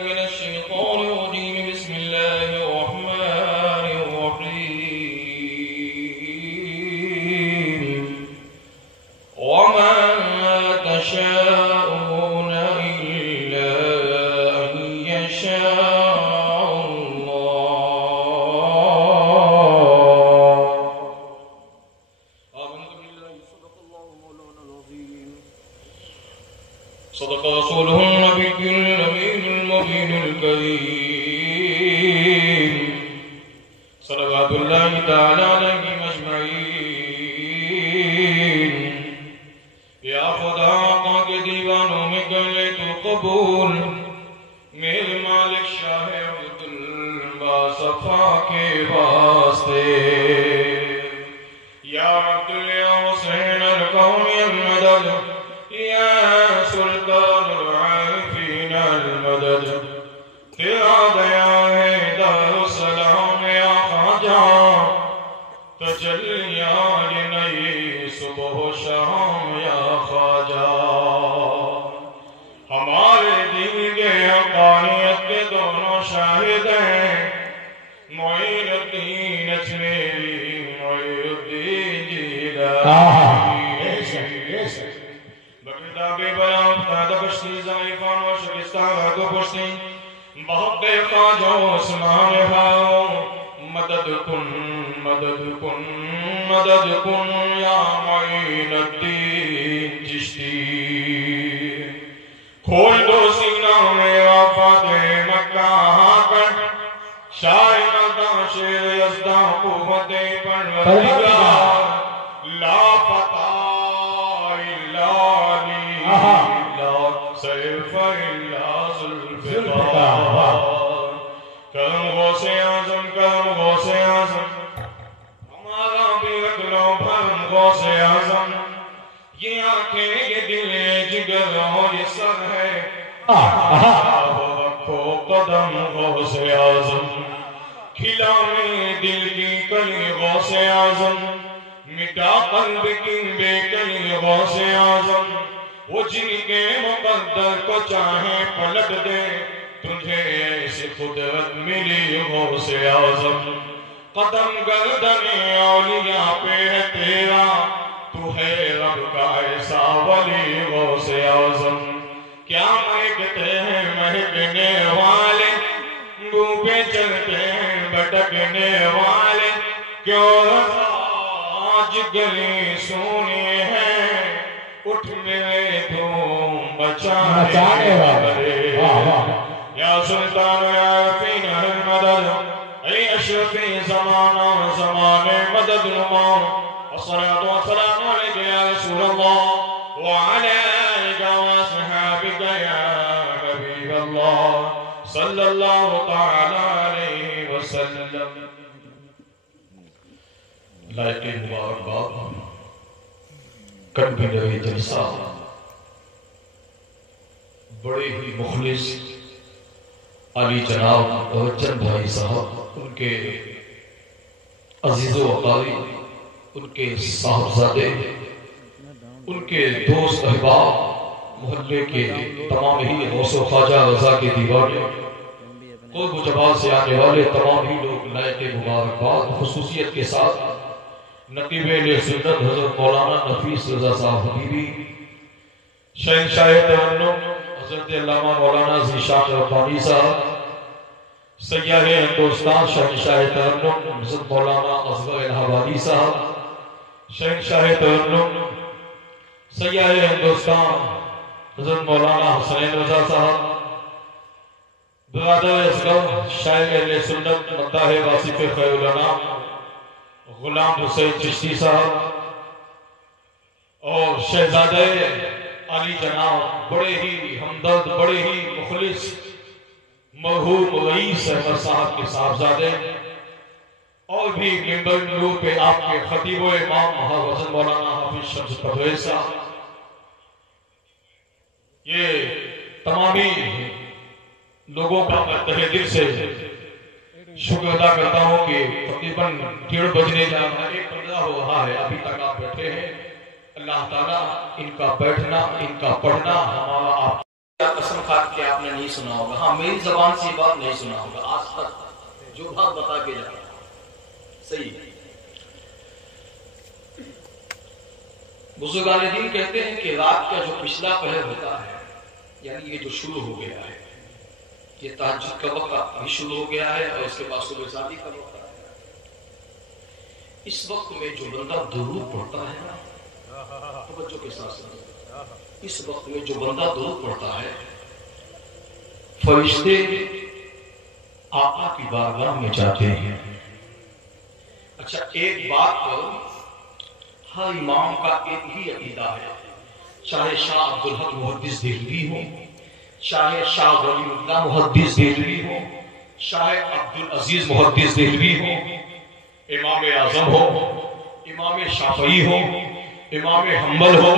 من الشيطان الرجيم بسم الله الرحمن الرحيم وما تشاءون إلا أن يشاء الله. آمنت بالله صدق الله مولانا العظيم صدق رسوله النبي المبين الكريم صلوات الله تعالى عليهم أجمعين. یا خدا آقا کے دیوانوں میں کر لے تو قبول میرے مالک شاہ عبدالباصفا کے واسطے. یا عبدال یا حسین القوم المدد یا سلطان العارفین المدد. تیرا دیا ہے دار السلام یا خواجہ تجلیات نئی صبح و شام یا خواجہ. ہمارے دل کے حقانیت کے دونوں شاہد ہیں معین الدین اجمیری معین الدین جیلانی. بکردہ بے بلا افتاد بشتی ضعیفان و شکستان کو پشتی بہت خواجہ عثمان بھاؤ مدد کن مدد کن مدد کن یا معین الدین چشتی. کھول دو سینہ میں وفات مکہ کر شاہ مدہ شیر یزدہ قوت پروردگار لا فتح الا علی لا سیف الا ذوالفقار. کرم غوث اعظم کرم غوث اعظم ہمارا بھی رکھ لو بھرم غوث اعظم. یہ آنکھیں یہ دل یہ جگر اور یہ سر ہے رکھو قدم غوث اعظم. کھلا میں دل کی کلی غوث اعظم مٹا قلب کی بے کلی غوث اعظم. وہ جن کے مقدر کو چاہیں پلٹ دے تجھے ایسی قدرت ملی غوث اعظم. قدم گردن اولیاء پہ ہے تیرا تو ہے رب کا ایسا ولی غوث اعظم. کیا مہکتے ہیں مہکنے والے بو پہ چلتے ہیں بھٹکنے والے. کیوں آج گلی سونی ہے اٹھ میرے دھوم بچانے والے. یا سلطان یا عارفین المدد اے اشرفی زمانہ زمان مدد نما. الصلاة والسلام علیکہ یا رسول اللہ وعلی آلک واصحابک یا حبیب اللہ صلی اللہ تعالی علیہ وسلم. لائق مبارکباد کنوینر جلسہ بڑے ہی مخلص علی جناب چند بھائی صاحب ان کے عزیز و اقارب ان کے صاحبزادے ان کے دوست احباب محلے کے تمام ہی غوث و خواجہ رضا کے دیوانے قرب و جمال سے آنے والے تمام ہی لوگ لائق مبارکباد خصوصیت کے ساتھ نقیب اہل سنت حضرت مولانا نفیس رضا صاحب حبیبی شہنشاہ ترنم حضرت علامہ مولانا ذیشان ربانی صاحب سیاح ہندوستان شہنشاہ ترنم حضرت مولانا اصغر الہوانی صاحب شہنشاہ ترنم سیاح ہندوستان حضرت مولانا حسین رضا صاحب برادر اصغر شاعر اہل سنت مداح واصف خیر الانام غلام حسین چشتی صاحب اور شہزادہ علی جناب بڑے ہی ہمدرد بڑے ہی مخلص مرحوم رئیس احمد صاحب کے صاحبزادے اور بھی ممبر نور پہ آپ کے خطیب و امام محافظ مولانا حافظ شمس تبریز صاحب. یہ تمامی لوگوں کا میں تہہ دل سے شکر ادا کرتا ہوں کہ تقریباً 1:30 بجنے جا رہا ہے 1:15 ہو رہا ہے ابھی تک آپ بیٹھے ہیں. اللہ تعالیٰ ان کا بیٹھنا ان کا پڑھنا ہمارا آپ قسم کھا کے آپ نے نہیں سنا ہوگا، ہاں میری زبان سے یہ بات نہیں سنا ہوگا آج تک، جو بات بتا کے جا رہا ہوں صحیح ہے۔ بزرگان دین کہتے ہیں کہ رات کا جو پچھلا پہر ہوتا ہے، یعنی یہ جو شروع ہو گیا ہے، یہ تہجد کا وقت بھی شروع ہو گیا ہے اور اس کے بعد صبح شادی کا وقت ہے، اس وقت میں جو بندہ درود پڑھتا ہے نا، توجہ کے ساتھ سنیں، اس وقت میں جو بندہ درود پڑھتا ہے، فرشتے آقا کی بارگاہ میں جاتے ہیں۔ اچھا ایک بات ہر امام کا ایک ہی عقیدہ ہے، چاہے شاہ عبدالحق محدث دہلوی ہو، چاہے شاہ ولی اللہ محدث دہلوی ہو، چاہے عبدالعزیز محدث دہلوی ہو، امام اعظم ہو، امام شافعی ہو، امام حنبل ہو،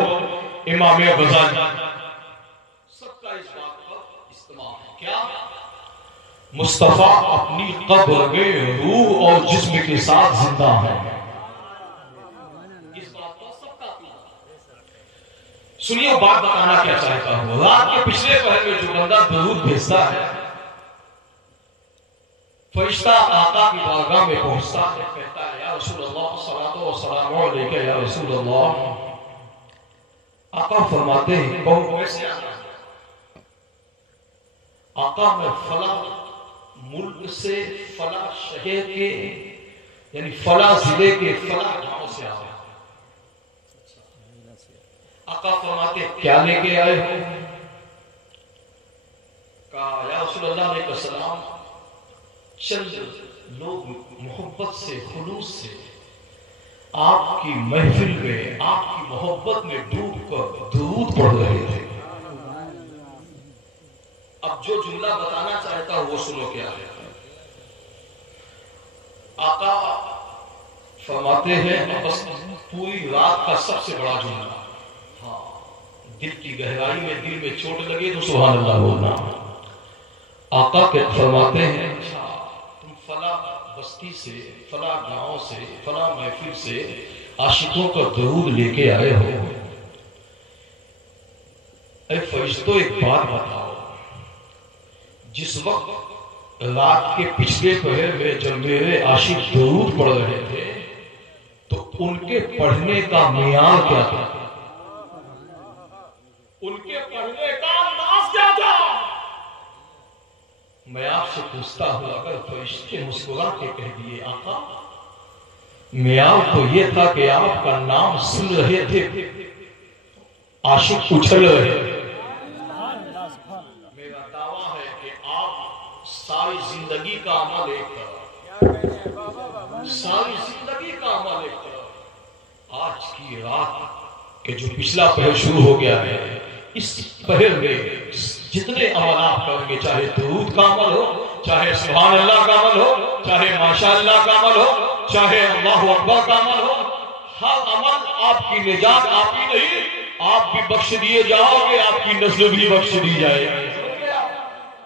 امام غزالی، سب کا اس بات پر اجتماع ہے کیا؟ مصطفیٰ اپنی قبر میں روح اور جسم کے ساتھ زندہ ہے۔ اس بات پر سب کا سنیے، بات بتانا کیا چاہتا ہوں، رات کے پچھلے پہر میں جو بندہ درود بھیجتا ہے، فرشتہ آقا کی بارگاہ میں پہنچتا ہے، کہتا ہے یا رسول اللہ صلاۃ و سلام علیک یا رسول اللہ۔ آقا فرماتے ہیں کون کیسے آتا ہے؟ آقا میں فلاں ملک سے، فلاں شہر کے، یعنی فلاں ضلع کے فلاں گاؤں سے آیا۔ آقا فرماتے ہیں کیا لے کے آئے ہو؟ کہا یا رسول اللہ علیہ السلام، چند لوگ محبت سے، خلوص سے آپ کی محفل میں، آپ کی محبت میں ڈوب کر درود پڑھ رہے تھے۔ اب جو جملہ بتانا چاہتا ہوں وہ سنو کیا ہے۔ آقا فرماتے ہیں بس پوری رات کا سب سے بڑا جملہ، ہاں دل کی گہرائی میں، دل میں چوٹ لگے تو سبحان اللہ بولنا۔ آقا کے فرماتے ہیں تم فلاں بستی سے، فلاں گاؤں سے، فلاں محفل سے عاشقوں کا درود لے کے آئے ہو، اے فرشتوں ایک بات بتاؤ، جس وقت رات کے پچھلے پہر میں جب میرے عاشق درود پڑھ رہے تھے تو ان کے پڑھنے کا معیار کیا تھا؟ ان کے پڑھنے کا انداز کیا تھا؟ میں آپ سے پوچھتا ہوں، اگر فرشتے مسکرا کے کہہ دیے آقا معیار تو یہ تھا کہ آپ کا نام سن رہے تھے، عاشق اچھل رہے تھے، میرا دعویٰ ہے کہ آپ ساری زندگی کا عمل ایک طرح، ساری زندگی کا عمل ایک طرح، آج کی رات کہ جو پچھلا پہر شروع ہو گیا ہے، اس پہر میں جتنے عمل آپ کریں گے، چاہے درود کا عمل ہو، چاہے سبحان اللہ کا عمل ہو، چاہے ماشاء اللہ کا عمل ہو، چاہے اللہ اکبر کا عمل ہو، ہر عمل آپ کی نجات آپ ہی نہیں، آپ بھی بخش دیے جاؤ گے، آپ کی نسل بھی بخش دی جائے گی۔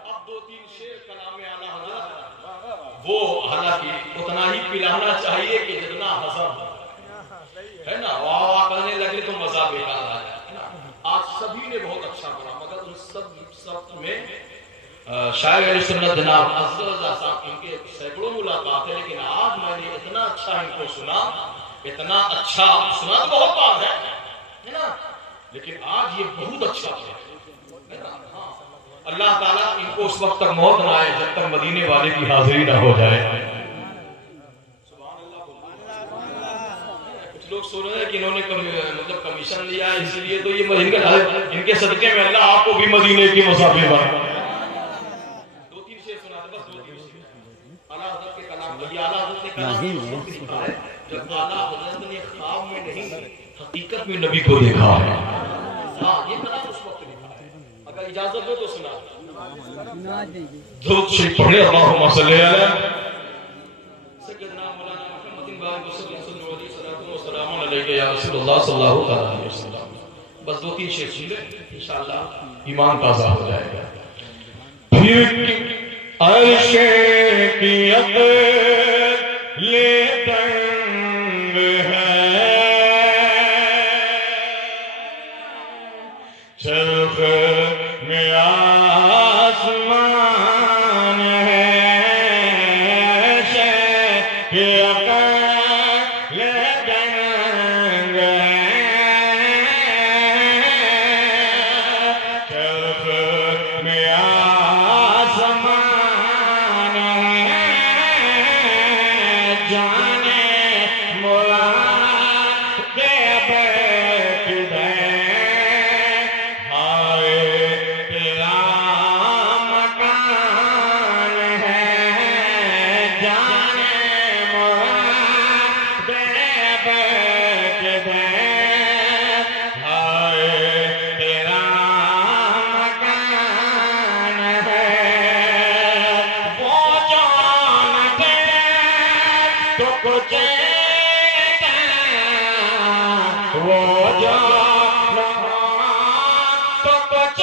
اب دو تین شعر کلام اعلیٰ حضرت، وہ حالانکہ اتنا ہی پلانا چاہیے کہ جتنا ہضم ہے نا، واہ واہ کرنے لگے تو مزہ بیکار آ جائے۔ آج سبھی نے بہت اچھا کرا، مگر ان سب میں شاعر علیہ سنت جناب افضل رضا صاحب، ان کے سینکڑوں ملاقات ہے، لیکن آج میں نے اتنا اچھا ان کو سنا، اتنا اچھا سنا تو بہت بات ہے نا، لیکن آج یہ بہت اچھا ہے نا۔ ہاں اللہ تعالیٰ ان کو اس وقت تک موت نہ آئے جب تک مدینے والے کی حاضری نہ ہو جائے۔ لوگ سو رہے ہیں کہ انہوں نے مطلب کمیشن لیا ہے اسی لیے تو یہ ان کے صدقے میں اللہ آپ کو بھی مدینے کی مسافر بنا۔ دو تین شعر سنا تھا، بس دو تین شعر اعلیٰ حضرت کے کلام، یہ اعلیٰ حضرت کے کلام ہے جب اعلیٰ حضرت نے خواب میں نہیں حقیقت میں نبی کو دیکھا ہے۔ ہاں یہ کلام اس وقت لکھا ہے، اگر اجازت ہو تو سنا درود شریف پڑھیں، اللہم صلی علی سیدنا مولانا محمد بارک وسلم یا رسول اللہ صلی اللہ علیہ وسلم۔ بس دو تین شعر سن لیں، انشاءاللہ ایمان تازہ ہو جائے گا۔ پھر عرش کی اقل تنگ ہے، چرخ میں کچھ وہ جانا تو کچھ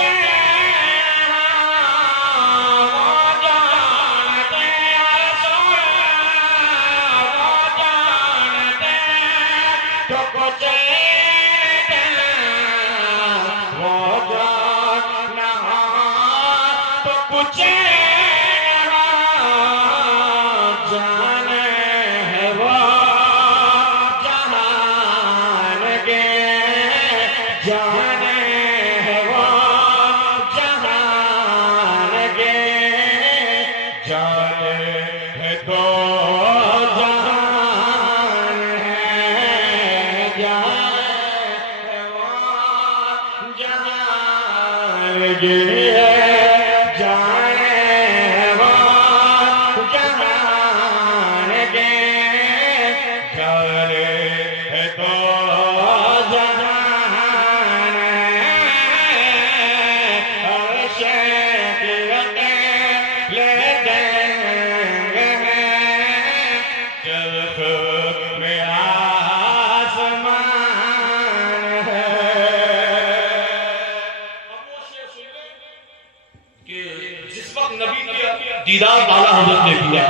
دیدار اعلیٰ حضرت نے کیا.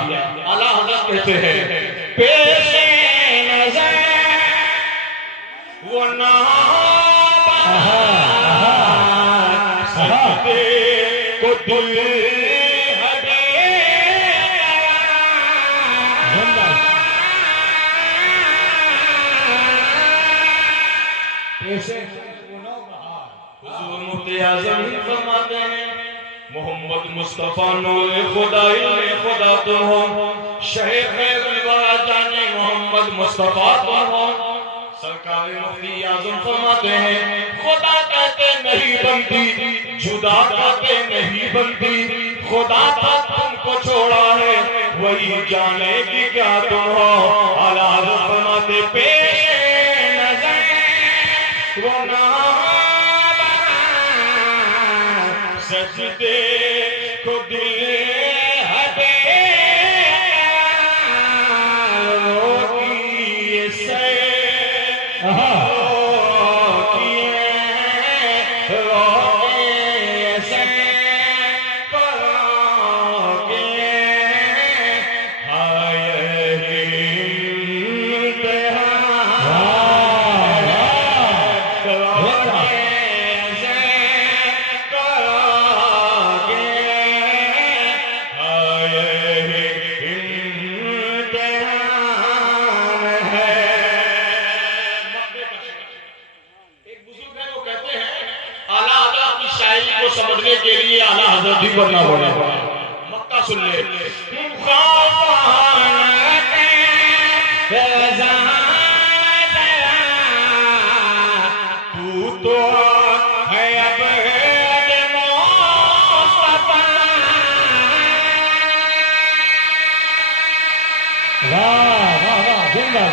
اعلیٰ حضرت کہتے ہیں پیش نظر وہ نابات سجدے کو دل حضور مفتی اعظم فرماتے ہیں محمد مصطفیٰ نور خدائی خدا تم ہو شیخ الواد جانے محمد مصطفیٰ تم ہو. سرکار مفتی اعظم فرماتے ہیں خدا کہتے نہیں بنتی جدا کہتے نہیں بنتی خدا تھا تم کو چھوڑا ہے وہی جانے کی کیا تم ہو. اعلیٰ حضرت فرماتے پیش نظر وہ سجدے کو دل ہدے کیے سے کیے سے سمجھنے کے لیے اعلیٰ حضرت بھی بننا پڑا. مکہ سن لے تو تو ہے اب مصطفیٰ. واہ واہ واہ زندہ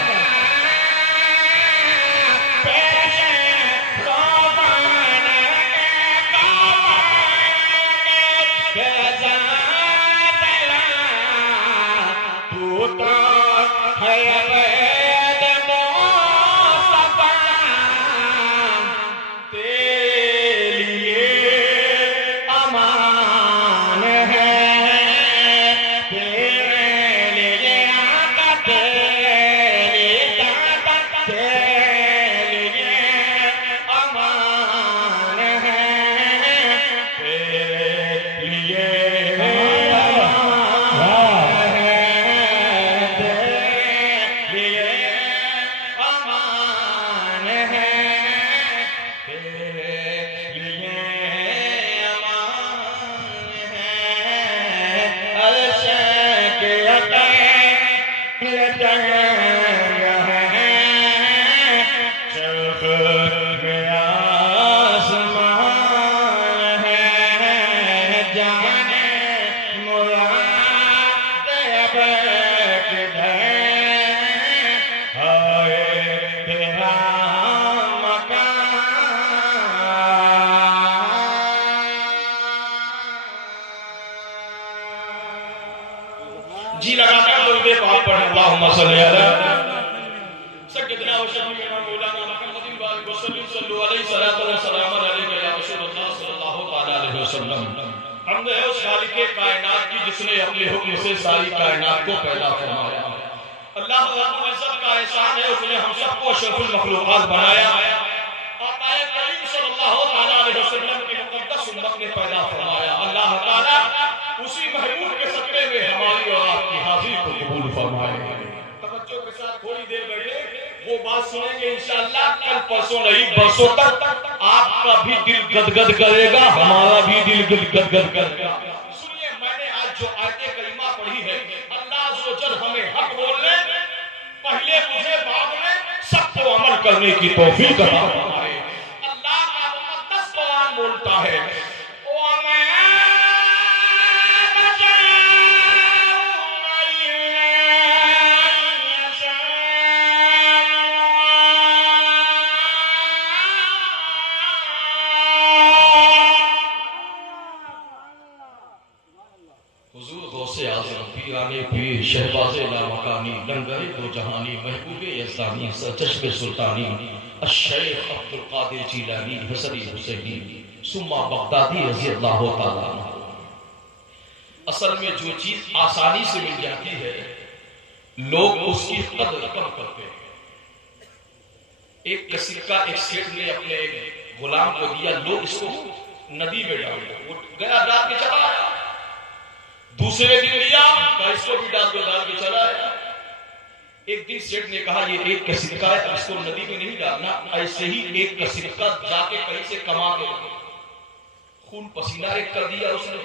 جی لگا کر درود پاک پڑھیں اللہم صلی علی سیدنا و شفیعنا مولانا محمد وآلہ وسلم صلو علیہ الصلوۃ والسلام علیہ یا رسول اللہ صلی اللہ تعالی علیہ وسلم۔ حمد ہے اس خالق کائنات کی جس نے اپنے حکم سے ساری کائنات کو پیدا فرمایا۔ اللہ رب العزت کا احسان ہے اس نے ہم سب کو اشرف المخلوقات بنایا، آقا کریم صلی اللہ تعالی علیہ وسلم کی مقدس امت نے پیدا فرمایا۔ اللہ تعالیٰ اسی محبوب کے صدقے میں ہماری اور آپ کی حاضری کو قبول فرمائے۔ توجہ کے ساتھ تھوڑی دیر بیٹھے، وہ بات سنیں گے انشاءاللہ، کل پرسوں نہیں برسوں تک آپ کا بھی دل گدگد کرے گا، ہمارا بھی دل گدگد کرے گا۔ سنیے، میں نے آج جو آیت کریمہ پڑھی ہے، اللہ عز و جل ہمیں حق بولنے، پہلے مجھے بعد میں سب کو عمل کرنے کی توفیق عطا فرمائے۔ اللہ کا مقدس قرآن بولتا ہے پیر شہباز لامکانی لنگر دو جہانی محبوب یزدانی سرچشم سلطانی الشیخ عبدالقادر جیلانی حسنی حسینی ثم بغدادی رضی اللہ تعالیٰ عنہ۔ اصل میں جو چیز آسانی سے مل جاتی ہے لوگ اس کی قدر کم کرتے ہیں۔ ایک سکہ ایک سیٹ نے اپنے غلام کو دیا، لوگ اس کو ندی میں ڈال دیا، وہ گیا ڈال کے چلا آیا۔ دوسرے دن لیا، اس کو بھی ڈال کے چلا آیا۔ ایک دن سیٹ نے کہا یہ ایک کا سکہ ہے، اس کو ندی میں نہیں ڈالنا، ایسے ہی ایک کا سکہ جا کے کہیں سے کما کے خون پسینہ ایک کر دیا اس نے۔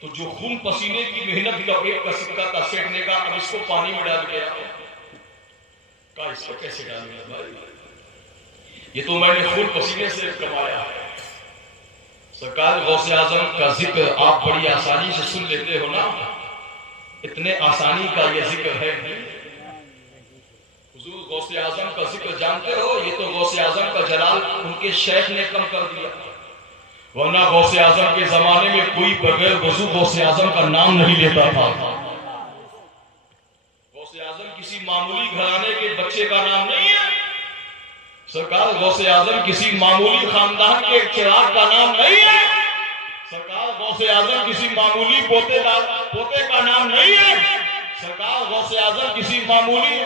تو جو خون پسینے کی محنت کا ایک کا سکہ تھا، سیٹ نے کہا اب اس کو پانی میں ڈال گیا۔ کہا اس کو کیسے ڈال گیا بھائی، یہ تو میں نے خون پسینے سے کمایا ہے۔ سرکار غوث اعظم کا ذکر آپ بڑی آسانی سے سن لیتے ہو نا، اتنے آسانی کا یہ ذکر ہے نہیں۔ حضور غوث اعظم کا ذکر جانتے ہو، یہ تو غوث اعظم کا جلال ان کے شیخ نے کم کر دیا، ورنہ غوث اعظم کے زمانے میں کوئی بغیر وضو غوث اعظم کا نام نہیں لیتا تھا۔ غوث اعظم کسی معمولی گھرانے کے بچے کا نام نہیں ہے، سرکار غوث اعظم کسی معمولی خاندان کے چراغ کا نام نہیں ہے، سرکار غوث اعظم کسی معمولی پوتے کا نام نہیں ہے، سرکار غوث اعظم کسی معمولی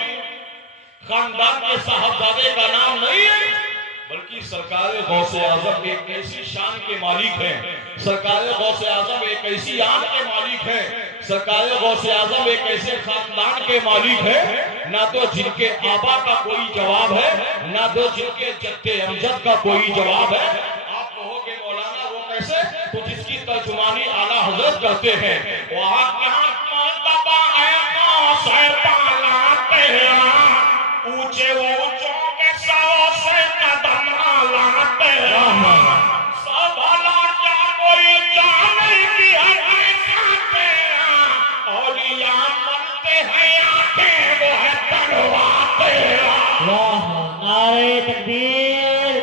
خاندان کے صاحبزادے کا نام نہیں ہے، بلکہ سرکار غوث اعظم ایک ایسی شان کے مالک ہیں، سرکار غوث اعظم ایک ایسی آن کے مالک ہیں، سرکار غوث اعظم ایک ایسے خاندان کے مالک ہیں نہ تو جن کے آبا کا کوئی جواب ہے، نہ تو جن کے جد امجد کا کوئی جواب ہے۔ آپ کہو گے مولانا وہ کیسے؟ تو جس کی ترجمانی اعلیٰ حضرت کرتے ہیں، وہاں کہاں دبا ہے اونچے اونچوں کے سو سے قدم لاتے ہیں، سب حالا کیا کوئی جانے کی ہڈی کھاتے ہیں، اولیاء مرتے ہیں آنکھیں وہ ہے تڑواتے ہیں۔ نعرہ تکبیر،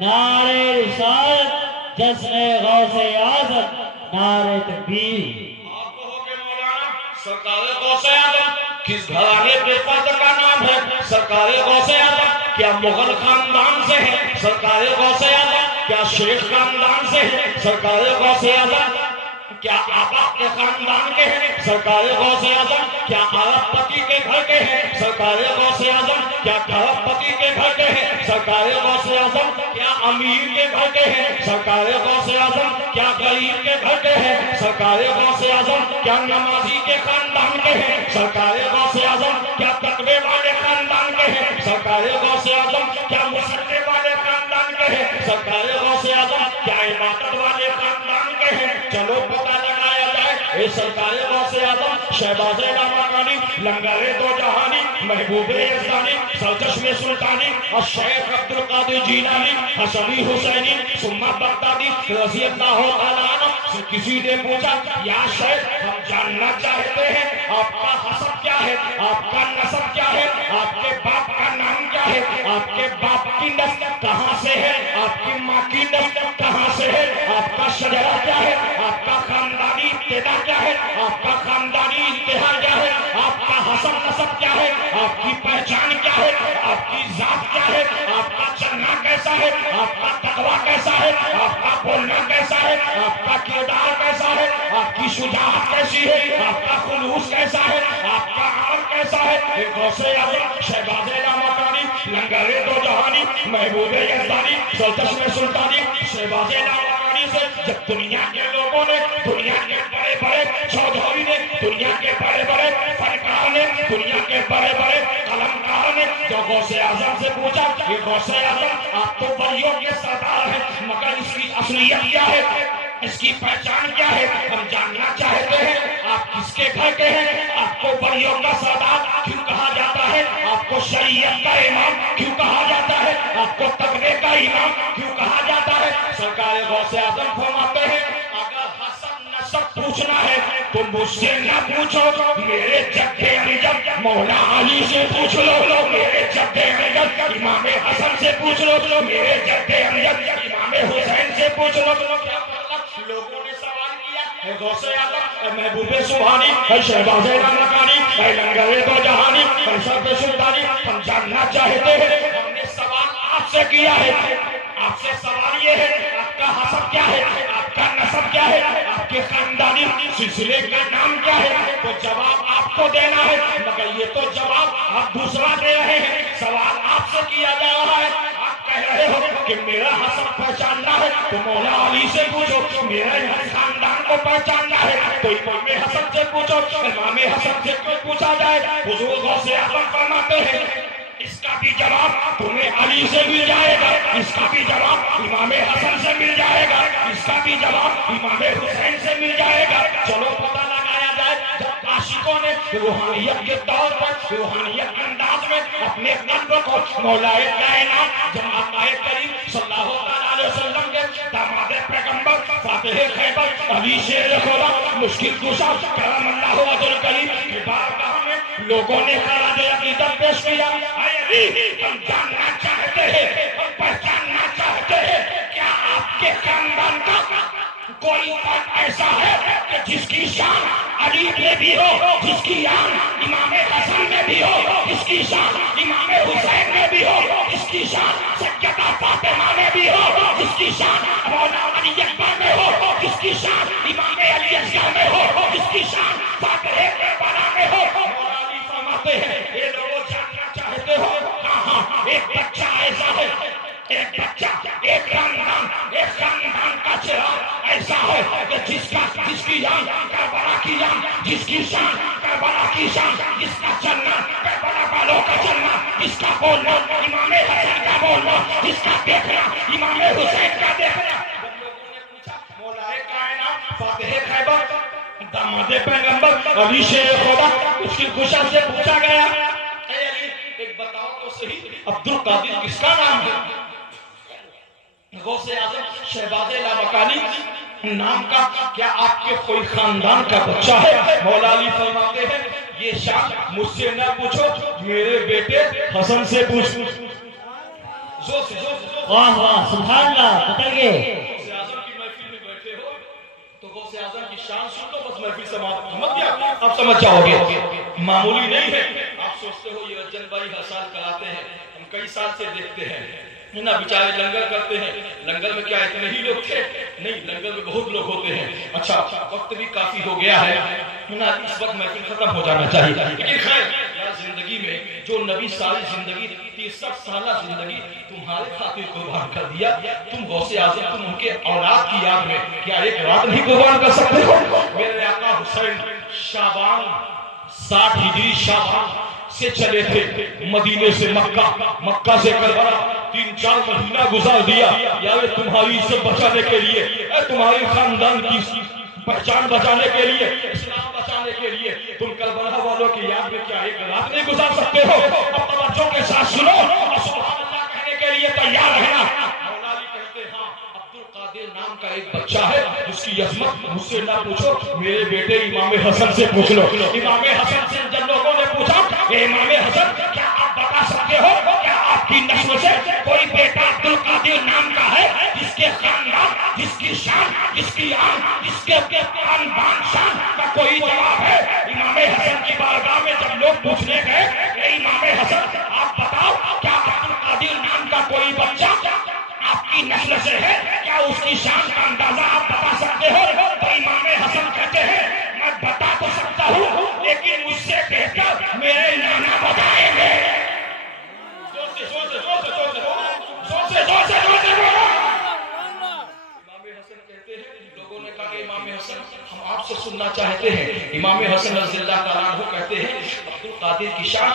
نعرہ رسالت، جشن غوث اعظم، نعرہ تکبیر۔ آپ کہو گے مولانا سرکار غوث اعظم کس گھرانے کے فرد کا نام ہے؟ سرکار غوث اعظم کیا مغل خاندان سے ہے؟ سرکار غوث اعظم کیا شیخ خاندان سے ہے؟ سرکار غوث اعظم کیا آبا کے خاندان کے ہیں؟ سرکار غوث اعظم کیا عرب پتی کے گھر کے ہیں؟ سرکار غوث اعظم کیا کھرب پتی کے گھر کے ہیں؟ سرکار غوث اعظم کیا امیر کے گھر کے ہیں؟ سرکار غوث اعظم کیا غریب کے گھر کے ہیں؟ سرکار غوث اعظم کیا نمازی کے خاندان کے ہیں؟ سرکار غوث اعظم کیا تقوی والے خاندان کے ہیں؟ سرکار غوث اعظم کیا مصلی والے خاندان کے ہیں؟ سرکار غوث اعظم کیا عبادت والے خاندان کے ہیں؟ چلو پتہ لگایا جائے۔ اے سرکار غوث اعظم شہباز لامکانی لنگر دو جہانی محبوب یزدانی سرچشم سلطانی الشیخ عبدالقادر جیلانی حسنی حسینی ثم بغدادی رضی اللہ تعالیٰ عنہ سے کسی نے پوچھا یا شیخ ہم جاننا چاہتے ہیں آپ کا حسب کیا ہے، آپ کا نسب کیا ہے، آپ کے باپ کا نام کیا ہے، آپ کے باپ کی نسل کہاں سے ہے، آپ کی ماں کی نسل کہاں سے ہے، آپ کا شجرہ کیا ہے، آپ کا خاندانی ابتدا کیا ہے، آپ کا خاندانی انتہا کیا ہے، پہچان کیا ہے، آپ کی ذات کیا ہے، آپ کا چلنا کیسا ہے، آپ کا تقویٰ کیسا ہے، آپ کا بولنا کیسا ہے، آپ کا کردار کیسا ہے، آپ کی شجاعت کیسی ہے، آپ کا خلوص کیسا ہے، آپ کا عمل کیسا ہے۔ ایک غوث اعظم شہباز لامکانی، لنگر دو جہانی، محبوب یزدانی، چشم سلطانی، شہباز لامکانی سے جب دنیا کے لوگوں نے، دنیا کے بڑے بڑے چودھری نے، دنیا کے بڑے بڑے فنکار نے، دنیا کے بڑے بڑے قلمکار نے جو غوث اعظم سے پوچھا کہ غوث اعظم آپ تو ولیوں کے سردار ہیں، مگر اس کی اصلیت کیا ہے، اس کی پہچان کیا ہے، ہم جاننا چاہتے ہیں آپ کس کے گھر کے ہیں، آپ کو ولیوں کا سردار کیوں کہا جاتا ہے، آپ کو شریعت کا امام کیوں کہا جاتا ہے، آپ کو تقوی کا امام کیوں کہا جاتا ہے۔ سرکار غوث اعظم فرماتے ہیں اگر حسب نسب پوچھنا ہے تو مجھ سے نہ پوچھو، میرے جد امجد مولا علی سے پوچھ لو، میرے جد امجد امام حسن سے پوچھ لو، میرے جد امجد امام حسین سے پوچھ لو۔ لوگوں نے سوال کیا اے غوث اعظم، اے محبوب سبحانی، اے شہباز لامکانی، اے لنگر دو جہانی، اے سرب سلطانی، ہم جاننا چاہتے ہیں، ہم نے سوال آپ سے کیا ہے، آپ سے سوال یہ ہے آپ کا حسب کیا ہے، آپ کا نسب کیا ہے، آپ کے خاندانی سلسلے کا نام کیا ہے، تو جواب آپ کو دینا ہے، مگر یہ تو جواب آپ دوسرا دے رہے ہیں، سوال آپ سے کیا جا رہا ہے، آپ کہہ رہے ہو کہ میرا حسب پہچاننا ہے تو مولا علی سے پوچھو، میرا خاندان کو پہچاننا ہے تو امام حسن سے پوچھو، امام حسن سے کوئی پوچھا جائے، حضور غوث اعظم فرماتے ہیں اس کا بھی جواب تمہیں علی سے مل جائے گا، اس کا بھی جواب امام حسن سے مل جائے گا، اس کا بھی جواب امام حسین سے مل جائے گا۔ چلو پتہ لگایا جائے، جب عاشقوں نے روحانیت کے طور پر، روحانیت انداز میں اپنے قلب کو مولا کائنات جب آقا کریم صلی اللہ علیہ وسلم کے داماد پیغمبر فاتح خیبر علی شیر خدا مشکل کشا کرم اللہ وجل کریم کی بارگاہ میں لوگوں نے خراج عقیدت پیش کیا، اے علی ہم جاننا چاہتے ہیں، ہم پہچاننا چاہتے ہیں کیا آپ کے خاندان کا کوئی فرد ایسا ہے کہ جس کی شان علی میں بھی ہو، جس کی شان امام حسن میں بھی ہو، جس کی شان امام حسین میں بھی ہو، جس کی شان سیدہ فاطمہ میں بھی ہو، جس کی شان مولا علی اکبر میں ہو، جس کی شان امام علی اصغر میں ہو، جس کی شان فاتح کربلا میں ہو۔ مولا علی فرماتے ہیں یہ لوگ جاننا چاہتے ہو، ہاں ایک بچہ ایسا ہے، ایک بچہ، ایک خاندان کا چراغ ایسا ہے کہ جس کی شان کربلا کی شان، جس کی شان کربلا کی شان، جس کا چلنا کربلا والوں کا چلنا، جس کا بولنا امام حسن کا بولنا، جس کا دیکھنا امام حسین کا دیکھنا۔ جب لوگوں نے پوچھا مولا کائنات فاتح خیبر داماد پیغمبر علی شیر خدا اس کی خوشا سے پوچھا گیا اے علی ایک بتاؤ تو صحیح عبد القادر کس کا نام ہے؟ غوث اعظم شہباز لامکانی نام کا کیا آپ کے کوئی خاندان کا بچہ ہے؟ مولا علی فرماتے ہیں یہ شان مجھ سے نہ پوچھو، میرے بیٹے حسن سے پوچھو۔ واہ واہ سبحان اللہ، بتائیے غوث اعظم کی محفل میں بیٹھے ہو تو غوث اعظم کی شان سن تو بس محفل سمجھ گیا، آپ سمجھ جاؤ گے معمولی نہیں ہے۔ آپ سوچتے ہو یہ رجن بھائی ہر سال کراتے ہیں، ہم کئی سال سے دیکھتے ہیں نا، بیچارے لنگر کرتے ہیں، لنگر میں کیا اتنے ہی لوگ تھے؟ نہیں، لنگر میں بہت لوگ ہوتے ہیں۔ اچھا وقت بھی کافی ہو گیا ہے نا، اس وقت محفل ختم ہو جانا چاہیے، لیکن خیر یار زندگی میں جو نبی ساری زندگی 63 سالہ زندگی تمہارے خاطر قربان کر دیا، تم غوث اعظم تم ان کے اولاد کی یاد میں کیا ایک رات نہیں قربان کر سکتے ہو؟ میرے آقا حسین شعبان 60 ہجری شعبان سے چلے تھے مدینے سے مکہ سے کربلا 3-4 مہینہ گزار دیا، یا تمہاری عزت بچانے کے لیے، تمہاری خاندان کی پہچان بچانے کے لیے، اسلام بچانے کے لیے تم کربلا والوں کی یاد میں کیا ایک رات نہیں گزار سکتے ہو؟ اب توجہ کے ساتھ سنو اور سبحان اللہ کہنے کے لیے تیار رہنا۔ مولا علی کہتے ہیں ہاں عبد القادر نام کا ایک بچہ ہے جس کی عظمت مجھ سے نہ پوچھو، میرے بیٹے امام حسن سے پوچھ لو۔ امام حسن سے جب لوگوں نے پوچھا کہ امام حسن کیا آپ بتا سکتے ہو کیا آپ کی نسل سے کوئی بیٹا عبد القادر نام کا ہے جس کے خاندان، جس کی شان، جس کی آن، جس کے خاندان شان کا کوئی جواب ہے؟ امام حسن کی بارگاہ میں جب لوگ پوچھنے گئے اے امام حسن آپ بتاؤ کیا عبد القادر نام کا کوئی بچہ آپ کی نسل سے ہے؟ کیا اس کی شان کا اندازہ آپ بتا سکتے ہو؟ تو امام حسن کہتے ہیں میں بتا تو سکتا ہوں لیکن مجھ سے بہتر میرے نانا بتائیں گے. لوگوں نے کہا کہ امام حسن ہم آپ سے سننا چاہتے ہیں. امام حسن رضی اللہ تعالیٰ عنہ کہتے ہیں عبد القادر کی شان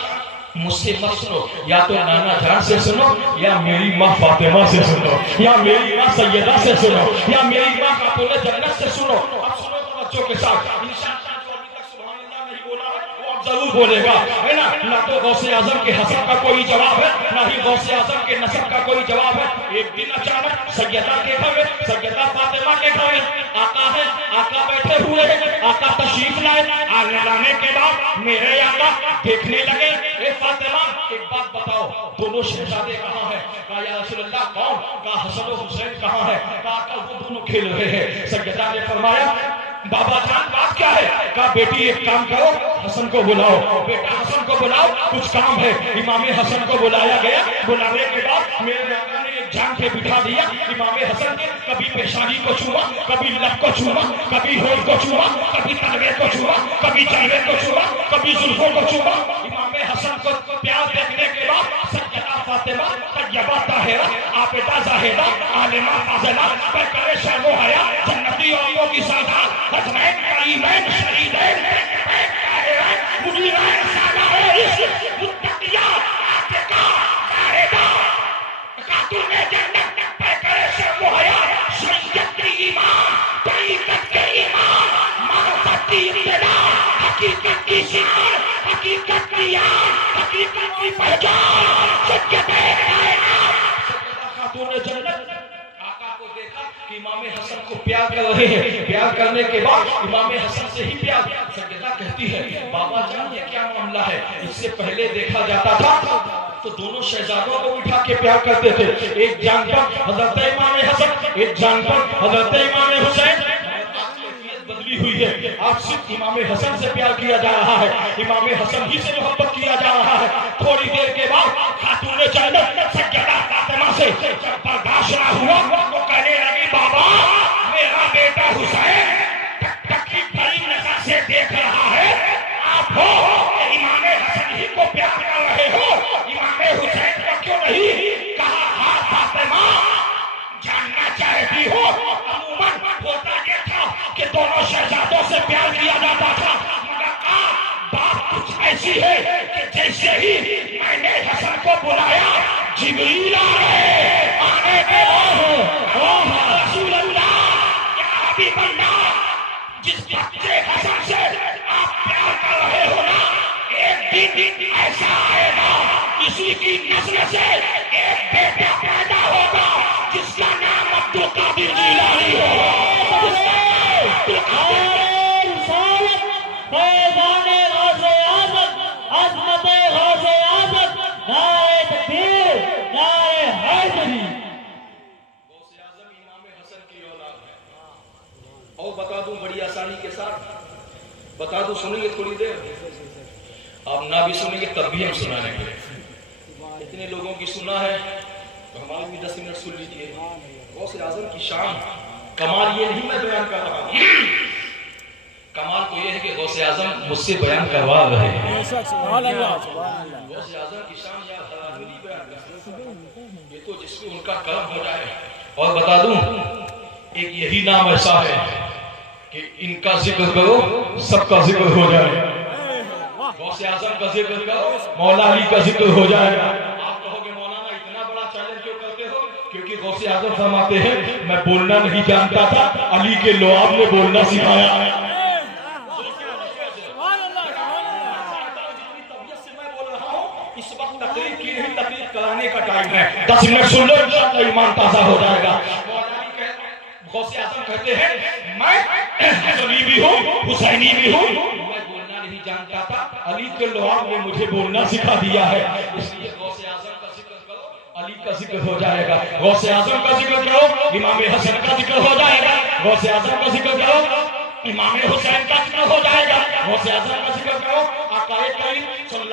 مجھ سے مت سنو، یا تو نانا جان سے سنو، یا میری ماں فاطمہ سے سنو، یا میری ماں سیدہ سے سنو، یا میری ماں خاتون جنت سے سنو. اب سنو توجہ کے ساتھ، انشاءاللہ جو ابھی تک سبحان اللہ نہیں بولا ہے وہ اب ضرور بولے گا، ہے نا. نہ تو غوث اعظم کے حسب کا کوئی جواب ہے، نہ ہی غوث اعظم کے نسب کا کوئی جواب ہے. ایک دن اچانک سیدہ کے گھر میں، سیدہ فاطمہ کے گھر میں آقا ہے، آقا بیٹھے ہوئے ہیں، آقا تشریف لائے. آنے لانے کے بعد میرے آقا دیکھنے لگے اے فاطمہ ایک بات بتاؤ دونوں شہزادے کہاں ہیں؟ کہا یا رسول اللہ کون؟ کہا حسن و حسین کہاں ہے؟ کہا آقا وہ دونوں کھیل رہے ہیں. سیدہ نے فرمایا بابا جان بات کیا ہے؟ کہا بیٹی ایک کام کرو حسن کو بلاؤ، بیٹا حسن کو بلاؤ کچھ کام ہے. امام حسن کو بلایا گیا. بلانے کے بعد میرے آقا نے ایک جان پہ بٹھا دیا. امام حسن نے کبھی پیشانی کو چھوا، کبھی لب کو چھوا، کبھی ہونٹ کو چھوا، کبھی تلوے کو چھوا، کبھی جلوے کو چھوا، کبھی زلفوں کو چھوا. امام حسن کو پیار دیکھنے کے بعد سیدہ فاطمہ طیبہ طاہرہ عابدہ زاہدہ عالمہ فاضلہ پیکر شرم و حیا جنتی عوریوں کی سردار حسنین کریمین شہیدین طاہرین مجیرین سالار عشق متقیہ عاتقہ زاہدہ خاتون جنت پیکر شرم و حیا شریعت کی ایمان طریقت کے ایمان معرفت کی ابتدا حقیقت کی شان حقیقت کی یاد حقیقت کی پہچان سیدہ خاتون جنت. آقا کو دیکھا کہ امام حسن کو پیار کر رہے ہیں. پیار کرنے کے بعد امام حسن سے ہی پیار. سیدہ کہتی ہے بابا جان یہ کیا معاملہ ہے؟ اس سے پہلے دیکھا جاتا تھا تو دونوں شہزادوں کو بٹھا کے پیار کرتے تھے، ایک جان پر حضرت امام حسن، ایک جان پر حضرت امام حسین. بدلی ہوئی ہے، آپ صرف امام حسن سے پیار کیا جا رہا ہے، امام حسن ہی سے محبت کیا جا رہا ہے. تھوڑی دیر کے بعد خاتون جنت سیدہ فاطمہ سے برداشت نہ ہوا وہ کہنے لگی بابا میرا بیٹا حسین تکلیف بھری نظر سے دیکھ رہا ہے، آپ ہو امام حسن ہی کو پیار کر رہے ہو، امام حسین کو کیوں نہیں؟ کہا ہاں فاطمہ جاننا چاہتی ہو عموماً ہوتا یہ تھا کہ دونوں شہزادوں سے پیار کیا جاتا تھا، مگر بات کچھ ایسی ہے کہ جیسے ہی میں نے حسن کو بلایا جبریل آنے کے رسول اللہ یا حبیب اللہ جس بچے حسن سے آپ پیار کر رہے ہو نا ایک دن ایسا آئے گا کسی کی نسل سے ایک بیٹا پیدا ہوگا جس کا نام عبد القادر جیلانی ہوگا. اور بتا دوں بڑی آسانی کے ساتھ بتا دوں، سنیے تھوڑی دیر، آپ نہ بھی سنیں گے تب بھی ہم سنانے گے. اتنے لوگوں کی سنا ہے تو ہمارے بھی 10 منٹ سن لیجیے. غوث اعظم کی شان کمال یہ نہیں میں بیان کر رہا ہوں، کمال تو یہ ہے کہ غوث اعظم مجھ سے بیان کروا رہے ہیں. غوث اعظم کی شان یا نہیں بیان کر رہا، یہ تو جس کو ان کا کرم ہو جائے. اور بتا دوں ایک یہی نام ایسا ہے کہ ان کا ذکر کرو سب کا ذکر ہو جائے. غوث اعظم کا ذکر کرو مولا علی کا ذکر ہو جائے گا. آپ کہو گے مولانا اتنا بڑا چیلنج کیوں کرتے ہو؟ کیونکہ غوث اعظم فرماتے ہیں میں بولنا نہیں جانتا تھا، علی کے لعاب نے بولنا سکھایا. اس وقت تقریر کی نہیں، تقریر کرانے کا ٹائم ہے. 10 منٹ سن لو انشاءاللہ ایمان تازہ ہو جائے گا. غوث اعظم کہتے ہیں میں حسنی بھی ہوں حسینی بھی ہوں، میں بولنا نہیں جانتا تھا، علی کے لعاب نے مجھے بولنا سکھا دیا ہے. اس لیے غوث اعظم کا ذکر کرو علی کا ذکر ہو جائے گا، غوث اعظم کا ذکر کرو امام حسن کا ذکر ہو جائے گا، غوث اعظم کا ذکر کرو امام حسین کا ذکر ہو جائے گا، غوث اعظم کا ذکر کرو آقا کریم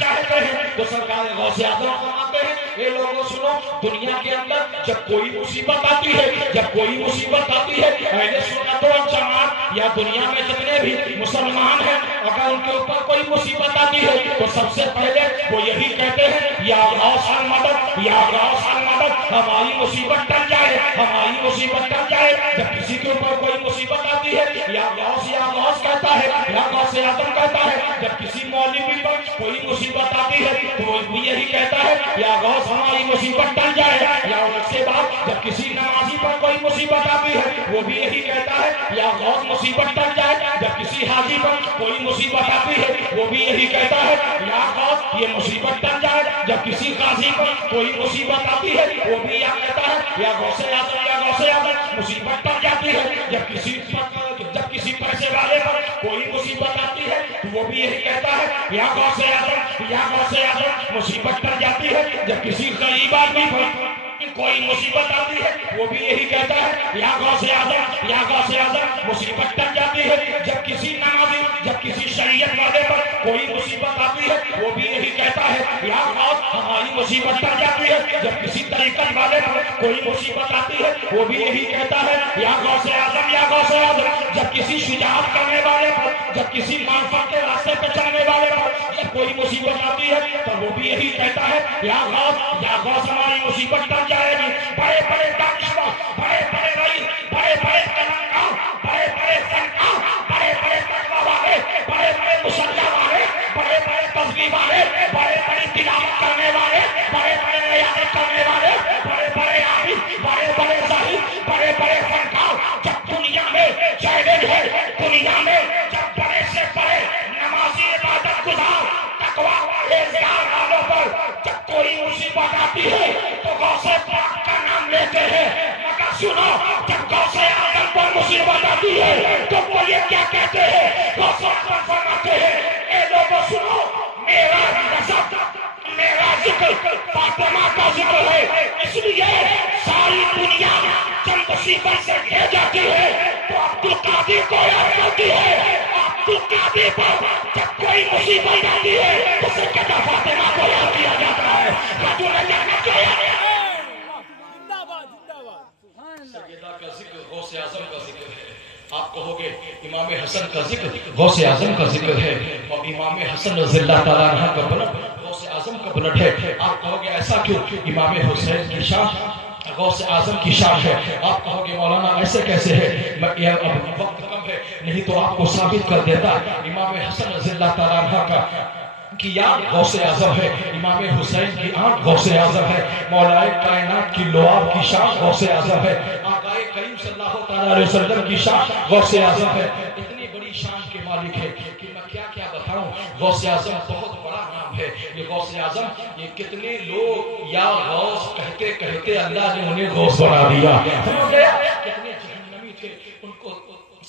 چاہتے ہیں تو سرکار غوث اعظم فرماتے ہیں اے لوگوں سنو، دنیا کے اندر جب کوئی مصیبت آتی ہے، جب کوئی مصیبت آتی ہے، اہل سنت والجماعت یا دنیا میں جتنے بھی مسلمان ہیں، اگر ان کے اوپر کوئی مصیبت آتی ہے تو سب سے پہلے وہ یہی کہتے ہیں یا غوث المدد، یا غوث المدد، ہماری مصیبت ٹل جائے، ہماری مصیبت ٹل جائے۔ جب کسی کے اوپر کوئی مصیبت آتی ہے یا غوث کہتا ہے، یا غوث اعظم کہتا ہے۔ جب کسی مولوی پر کوئی مصیبت آتی ہے تو وہ بھی یہی کہتا ہے یا غوث ہماری مصیبت ٹل جائے، یا اس کے بعد جب کسی نمازی پر کوئی مصیبت آتی ہے وہ بھی یہی کہتا ہے یا غوث مصیبت ٹل جائے۔ جب کسی حاجی پر کوئی مصیبت آتی ہے وہ بھی یہی کہتا ہے یا غوث یہ مصیبت ٹل جائے۔ جب کسی قاضی پر کوئی مصیبت آتی ہے وہ بھی یہ کہتا ہے یا غوث اعظم، یا غوث اعظم مصیبت ٹل جاتی ہے۔ جب کسی پیسے والے پر کوئی مصیبت آتی ہے تو وہ بھی یہی کہتا ہے یا غوث اعظم، یا غوث اعظم مصیبت ٹل جاتی ہے۔ جب کسی غریب آدمی پر کوئی مصیبت آتی ہے وہ بھی یہی کہتا ہے یا غوث اعظم، یا غوث اعظم مصیبت ٹل جاتی ہے۔ جب کسی نمازی، جب کسی شریعت والے پر کوئی مصیبت آتی ہے وہ بھی یہی کہتا ہے یا غوث ہماری مصیبت ٹل جاتی ہے۔ جب کسی طریقت والے پر کوئی مصیبت آتی ہے وہ بھی یہی کہتا ہے یا غوث اعظم، یا غوث اعظم۔ جب کسی شجاعت کرنے والے پر، جب کسی معرفت کے راستے پہ چلنے والے پر جب کوئی مصیبت آتی ہے تو وہ بھی یہی کہتا ہے یا غوث، یا غوث ہماری مصیبت ٹل جائے گی۔ بڑے بڑے دانشور، بڑے بڑے رئیس، بڑے بڑے قلمکار، بڑے بڑے فنکار، بڑے بڑے تقویٰ والے، بڑے بڑے مسلح والے، بڑے بڑے تسبیح والے، بڑے بڑے تلاوت کرنے والے، بڑے بڑے ریاضت کرنے والے، بڑے بڑے عابد، بڑے بڑے زاہد، بڑے بڑے فنکار، جب دنیا میں چیلنج ہے، دنیا میں جب بڑے سے بڑے نمازی، عبادت گزار، تقویٰ والے والوں پر جب کوئی مصیبت آتی ہے تو غوث پاک کا نام لیتے ہیں۔ مگر سنو، جب غوث اعظم پر مصیبت آتی ہے تو وہ یہ کیا کہتے ہیں؟ غوث اعظم فرماتے ہیں اے لوگوں سنو، میرا نسب، میرا ذکر فاطمہ کا ذکر ہے، اس لیے ساری دنیا جب مصیبت سے گھر جاتی ہے تو عبد القادر کو یاد کرتی ہے۔ عبد القادر پر جب کوئی مصیبت آتی ہے تو سیدہ فاطمہ کو یاد کیا جاتا ہے۔ رسول جنت کو یاد سیدہ کا ذکر غوث اعظم کا ذکر ہے۔ آپ کہو گے امام حسن کا ذکر غوث اعظم کا ذکر ہے، اور امام حسن رضی اللہ تعالیٰ عنہ کا بلڈ غوث اعظم کا بلڈ ہے۔ آپ کہو گے ایسا کیوں؟ امام حسین کی شان غوث اعظم کی شان ہے۔ آپ کہو گے مولانا ایسے کیسے ہے؟ اب وقت کم ہے، نہیں تو آپ کو ثابت کر دیتا۔ امام حسن رضی اللہ تعالیٰ عنہ کا کی یاد غوث اعظم ہے، امام حسین کی آنکھ غوث اعظم ہے، مولائے کائنات کی لعاب کی شان غوث اعظم ہے، آقائے کریم صلی اللہ تعالیٰ علیہ وسلم کی شان غوث اعظم ہے۔ اتنی بڑی شان کے مالک ہے کہ میں کیا بتاؤں۔ غوث اعظم بہت بڑا نام ہے۔ یہ غوث اعظم، یہ کتنے لوگ یا غوث کہتے کہتے اللہ نے انہیں غوث بنا دیا۔ سمجھ گیا؟ کتنے جہنمی تھے، ان کو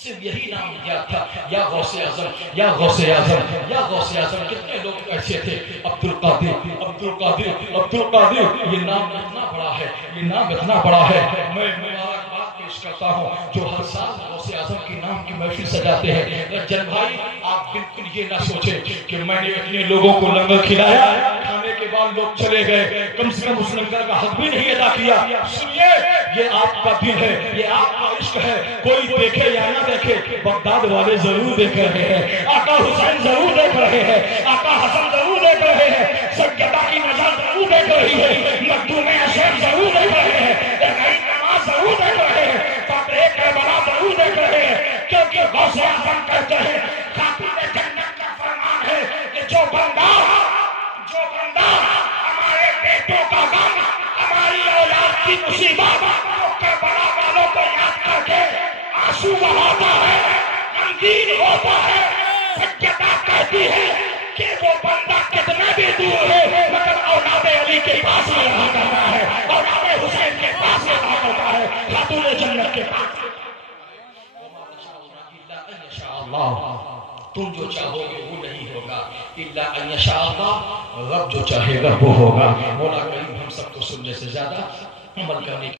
صرف یہی نام دیا تھا یا غوث اعظم، یا غوث اعظم، یا غوث اعظم۔ کتنے لوگ ایسے تھے، عبد القادر، عبد القادر، عبد القادر۔ یہ نام اتنا بڑا ہے، یہ نام اتنا بڑا ہے۔ میں مبارکباد پیش کرتا ہوں جو ہر سال غوث اعظم کے نام کی محفل سجاتے ہیں۔ رجن بھائی آپ بالکل یہ نہ سوچیں کہ میں نے اتنے لوگوں کو لنگر کھلایا، کھانے کے بعد لوگ چلے گئے، کم سے کم اس لنگر کا حق بھی نہیں ادا کیا۔ سنیے، یہ آپ کا دل ہے، یہ آپ کا عشق ہے۔ کوئی دیکھے یا نہ دیکھے، بغداد والے ضرور دیکھ رہے ہیں، آقا حسین ضرور دیکھ رہے ہیں، آقا حسن ضرور دیکھ رہے ہیں، سیدہ کی نظر ضرور دیکھ رہی ہے، مخدوم اشرف ضرور دیکھ رہے ہیں، غریب نواز ضرور دیکھ رہے ہیں، فاتح کربلا ضرور دیکھ رہے ہیں، کیونکہ غوث اعظم کہتے ہیں خاتون جنت کا فرمان ہے کہ جو بندہ ہمارے بیٹوں کا غم، ہماری اولاد کی مصیبت، کربلا والوں کو یاد کر کے آنسو بہاتا ہے، غمگین ہوتا ہے، سجدہ کہتی ہے کہ وہ بندہ کتنا بھی دور ہے مگر اولاد علی کے پاس ہی رہا کرتا ہے، اولاد حسین کے پاس ہی رہا کرتا ہے، خاتون جنت کے پاس۔ تم جو چاہو گے وہ نہیں ہوگا، الا ان یشاء اللہ، رب جو چاہے گا وہ ہوگا۔ مولا کریم ہم سب کو سننے سے زیادہ عمل کرنے